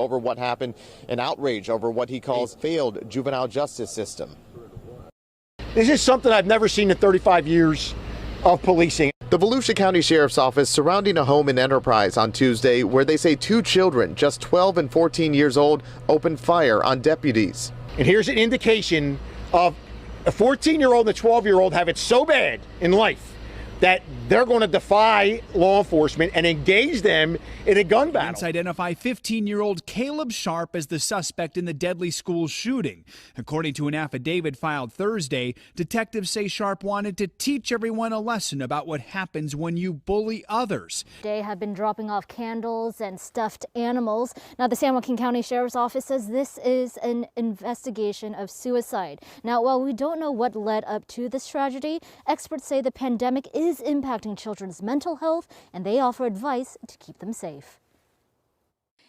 over what happened, and outrage over what he calls failed juvenile justice system. This is something I've never seen in 35 years of policing. The Volusia County Sheriff's Office surrounding a home in Enterprise on Tuesday where they say two children, just 12 and 14 years old, opened fire on deputies. And here's an indication of a 14-year-old and a 12-year-old have it so bad in life that they're going to defy law enforcement and engage them in a gun battle. Police identify 15-year-old Caleb Sharp as the suspect in the deadly school shooting. According to an affidavit filed Thursday, detectives say Sharp wanted to teach everyone a lesson about what happens when you bully others. They have been dropping off candles and stuffed animals. Now, the San Joaquin County Sheriff's Office says this is an investigation of suicide. Now, while we don't know what led up to this tragedy, experts say the pandemic is impacting children's mental health, and they offer advice to keep them safe.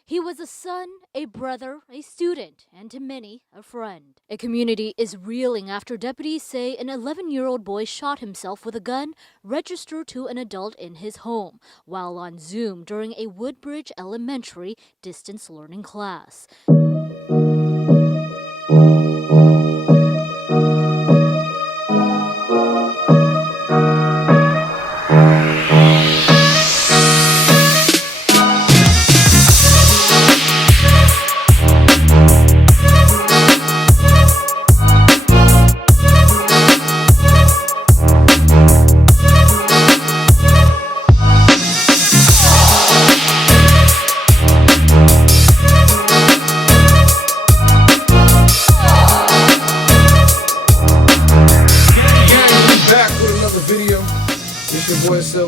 He was a son, a brother, a student, and to many, a friend. A community is reeling after deputies say an 11-year-old boy shot himself with a gun registered to an adult in his home while on Zoom during a Woodbridge Elementary distance learning class.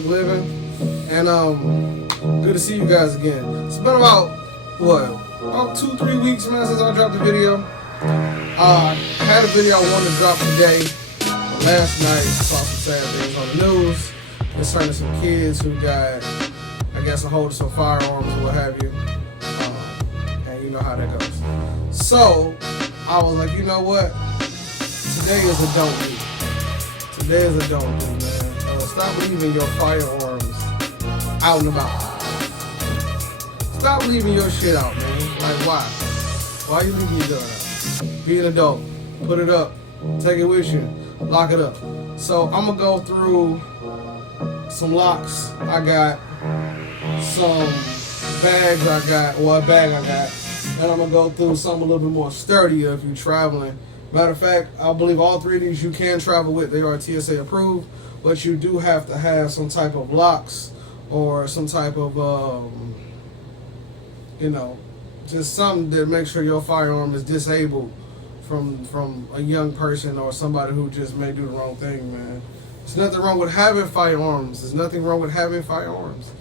Living, and good to see you guys again. It's been about 2-3 weeks, man, since I dropped the video. I had a video I wanted to drop today, but last night I saw some sad things on the news concerning some kids who got, I guess, a hold of some firearms or what have you, and you know how that goes. So I was like, you know what? Today is a don't do. Today is a don't do, man. Stop leaving your firearms out and about. Stop leaving your shit out, man. Like, why? Why are you leaving your gun out? Be an adult. Put it up. Take it with you. Lock it up. So I'm going to go through some locks I got, some bags I got, or a bag I got, and I'm going to go through something a little bit more sturdier if you're traveling. Matter of fact, I believe all three of these you can travel with. They are TSA approved. But you do have to have some type of locks or some type of, just something that makes sure your firearm is disabled from a young person or somebody who just may do the wrong thing, man. There's nothing wrong with having firearms. There's nothing wrong with having firearms.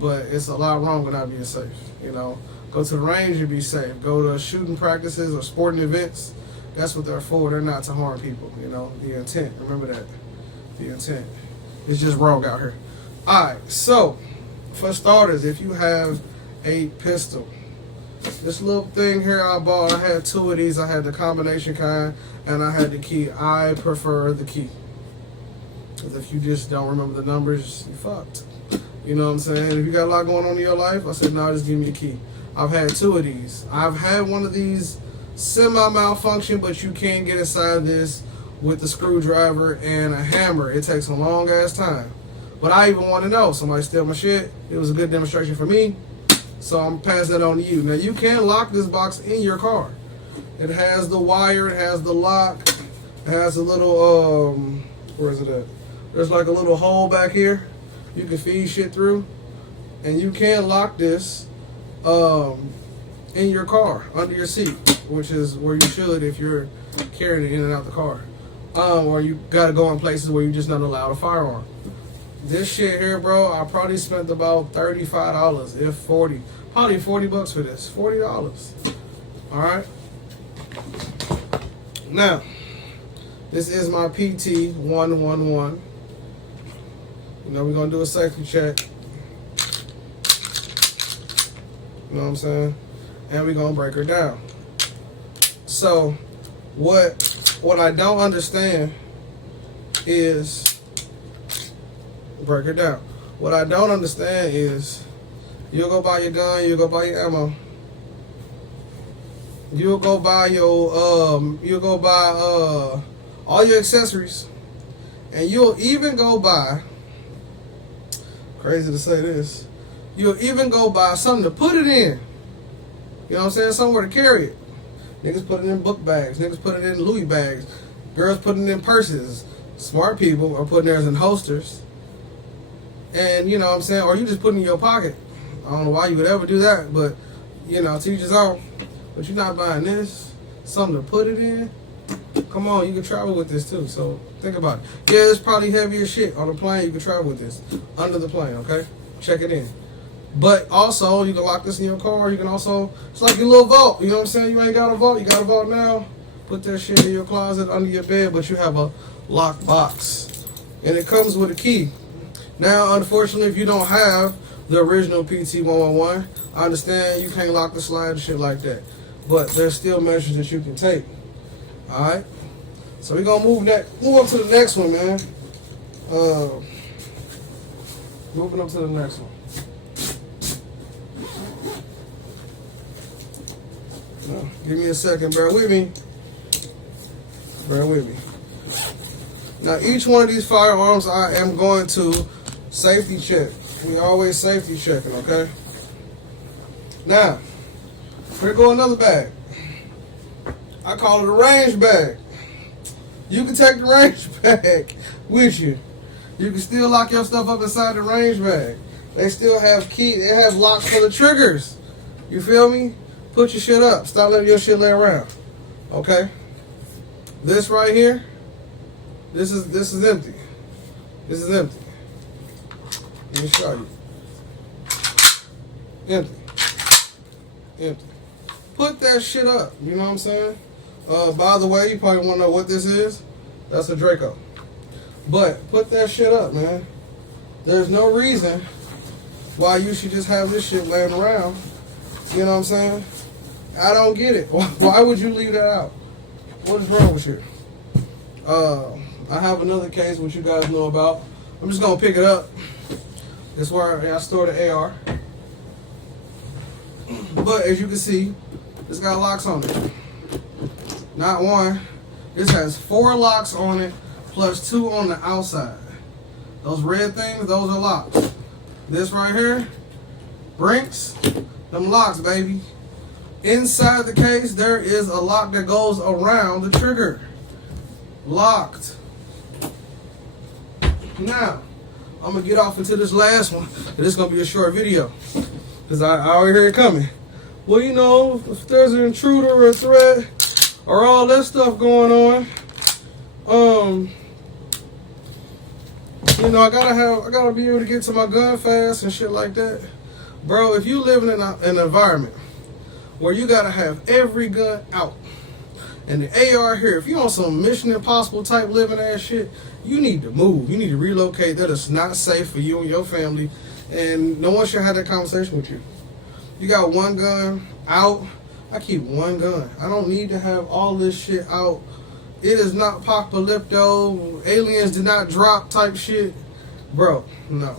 But it's a lot wrong with not being safe, Go to the range and be safe. Go to shooting practices or sporting events. That's what they're for. They're not to harm people, The intent, remember that. The intent is just wrong out here. Alright, so for starters, if you have a pistol, this little thing here I bought, I had two of these. I had the combination kind and I had the key. I prefer the key, because if you just don't remember the numbers, you fucked. You know what I'm saying? If you got a lot going on in your life, I said, no, just give me the key. I've had two of these. I've had one of these semi-malfunction, but you can get inside this with the screwdriver and a hammer. It takes a long ass time. But I even want to know, somebody steal my shit. It was a good demonstration for me, so I'm passing that on to you. Now you can lock this box in your car. It has the wire, it has the lock, it has a little, where is it at? There's like a little hole back here you can feed shit through. And you can lock this in your car, under your seat, which is where you should if you're carrying it in and out the car. Or you gotta go in places where you're just not allowed a firearm. This shit here, bro, I probably spent about $35, if 40. Probably 40 bucks for this, $40. Alright? Now, this is my PT 111. We're gonna do a safety check. You know what I'm saying? And we're gonna break her down. So, what I don't understand is, break her down. What I don't understand is, you'll go buy your gun, you'll go buy your ammo, You'll go buy all your accessories, and you'll even go buy, crazy to say this, you'll even go buy something to put it in. You know what I'm saying? Somewhere to carry it. Niggas put it in book bags. Niggas put it in Louis bags. Girls putting it in purses. Smart people are putting theirs in holsters. And you know what I'm saying? Or you just put it in your pocket. I don't know why you would ever do that, but you know, to each his own. But you're not buying this. Something to put it in. Come on, you can travel with this too. So think about it. Yeah, it's probably heavier shit on the plane. You can travel with this under the plane. Okay, check it in. But also, you can lock this in your car. You can also, it's like your little vault. You know what I'm saying? You ain't got a vault. You got a vault now. Put that shit in your closet under your bed, but you have a locked box, and it comes with a key. Now, unfortunately, if you don't have the original PT-111, I understand you can't lock the slide and shit like that. But there's still measures that you can take. Alright? So we're gonna move up to the next one, man. Moving up to the next one. Now, give me a second, bear with me. Bear with me. Now, each one of these firearms I am going to safety check. We always safety checking, okay? Now, here go another bag. I call it a range bag. You can take the range bag with you. You can still lock your stuff up inside the range bag. They still have key. They have locks for the triggers. You feel me? Put your shit up. Stop letting your shit lay around. Okay? This right here, this is empty. This is empty. Let me show you. Empty. Empty. Put that shit up. You know what I'm saying? By the way, you probably want to know what this is. That's a Draco. But put that shit up, man. There's no reason why you should just have this shit laying around. You know what I'm saying? I don't get it. Why would you leave that out? What is wrong with you? I have another case which you guys know about. I'm just gonna pick it up. That's where I store the AR. But as you can see, it's got locks on it. Not one. This has 4 locks on it, plus 2 on the outside. Those red things, those are locks. This right here, Brinks, them locks, baby. Inside the case, there is a lock that goes around the trigger. Locked. Now, I'm going to get off into this last one. This is going to be a short video, because I already hear it coming. Well, you know, if there's an intruder or a threat or all that stuff going on, you know, I gotta be able to get to my gun fast and shit like that. Bro, if you live in an environment where you gotta have every gun out and the AR here, if you on some Mission Impossible type living ass shit, you need to move. You need to relocate. That is not safe for you and your family, and no one should have that conversation with you. You got one gun out. I keep one gun. I don't need to have all this shit out. It is not apocalypto, aliens did not drop type shit. Bro, no.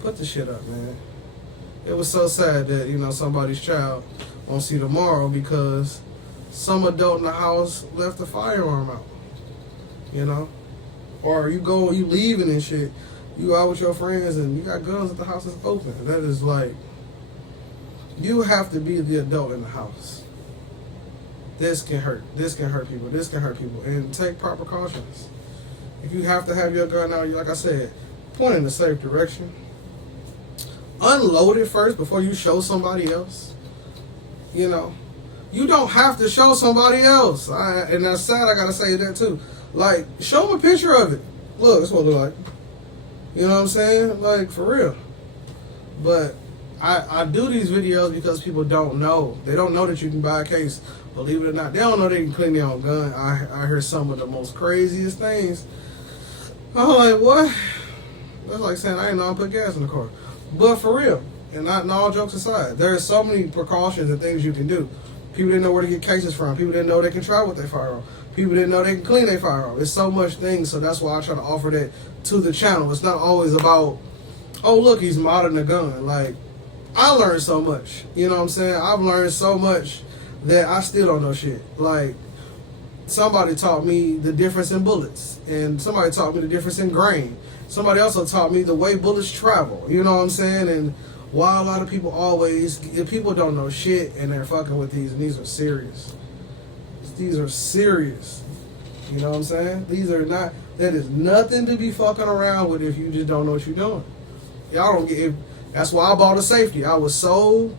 Put the shit up, man. It was so sad that, you know, somebody's child won't see tomorrow because some adult in the house left a firearm out. You know? Or you leaving and shit. You out with your friends and you got guns at the house that's open. That is like, you have to be the adult in the house. This can hurt. This can hurt people. This can hurt people. And take proper cautions. If you have to have your gun out, like I said, point in the safe direction. Unload it first before you show somebody else. You know, you don't have to show somebody else. And that's sad, I gotta say that too. Like, show them a picture of it. Look, that's what it look like. You know what I'm saying? Like, for real. But I do these videos because people don't know. They don't know that you can buy a case. Believe it or not, they don't know they can clean their own gun. I hear some of the most craziest things. I'm like, what? That's like saying I ain't know I put gas in the car. But for real, and not all jokes aside, there are so many precautions and things you can do. People didn't know where to get cases from. People didn't know they can travel with their firearm. People didn't know they can clean their firearm. It's so much things, so that's why I try to offer that to the channel. It's not always about, oh look, he's modding the gun. Like, I learned so much. You know what I'm saying? I've learned so much that I still don't know shit. Like, somebody taught me the difference in bullets, and somebody taught me the difference in grain. Somebody also taught me the way bullets travel. You know what I'm saying? And why a lot of people people don't know shit and they're fucking with these, and these are serious. These are serious. You know what I'm saying? That is nothing to be fucking around with if you just don't know what you're doing. Y'all don't get it. That's why I bought a safety. I was so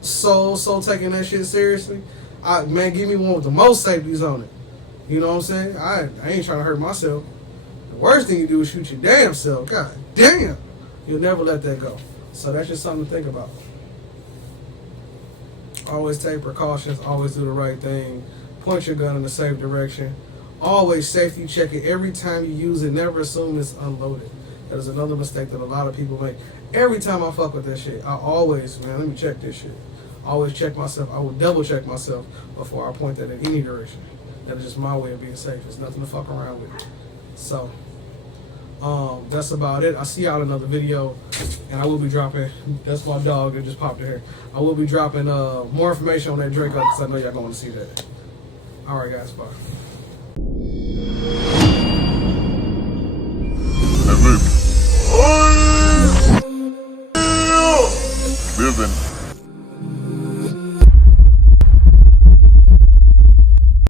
taking that shit seriously. Man, give me one with the most safeties on it. You know what I'm saying? I ain't trying to hurt myself. The worst thing you do is shoot your damn self. God damn. You'll never let that go. So that's just something to think about. Always take precautions. Always do the right thing. Point your gun in the safe direction. Always safety check it every time you use it. Never assume it's unloaded. That is another mistake that a lot of people make. Every time I fuck with that shit, I always, man, let me check this shit. Always check myself. I will double check myself before I point that in any direction. That is just my way of being safe. It's nothing to fuck around with. So, that's about it. I'll see y'all in another video, and I will be dropping, that's my dog that just popped in here. I will be dropping more information on that Draco because I know y'all going to see that. All right, guys, bye.